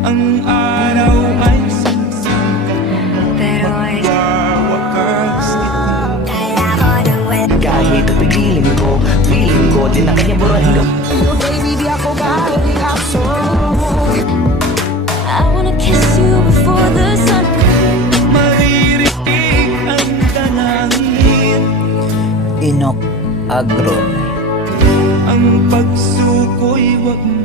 Ang araw ay singsing Pero ay magwawakas Kahit pipilin ko, feeling ko din na kanya burahin. Oh baby, di ako makakapso. I wanna kiss you before the sun. maririnig ang dalangin. Inok Agro. Ang pagsuko'y wag